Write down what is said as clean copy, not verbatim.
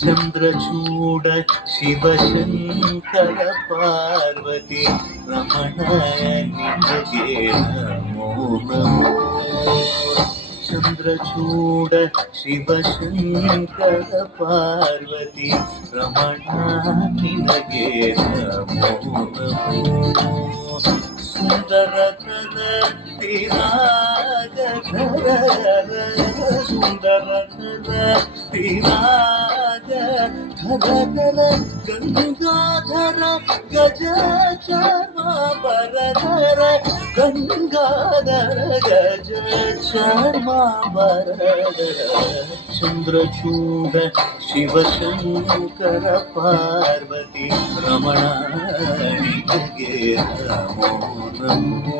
చంద్రచూడ శివశంకర పార్వతి రమణ నిజగే నమో నమో. చంద్రచూడ శివశంకర పార్వతి రమణ నిజగే నమో నమో. సుందరధర తిరాగధర సుందరధర తిరాగ ధర గంగాధర గజ చర్మాంబరధర గంగాధర గజ చర్మాంబరధర. చంద్రచూడ శివశంకర పార్వతి రమణ నిజగే నమో నమో.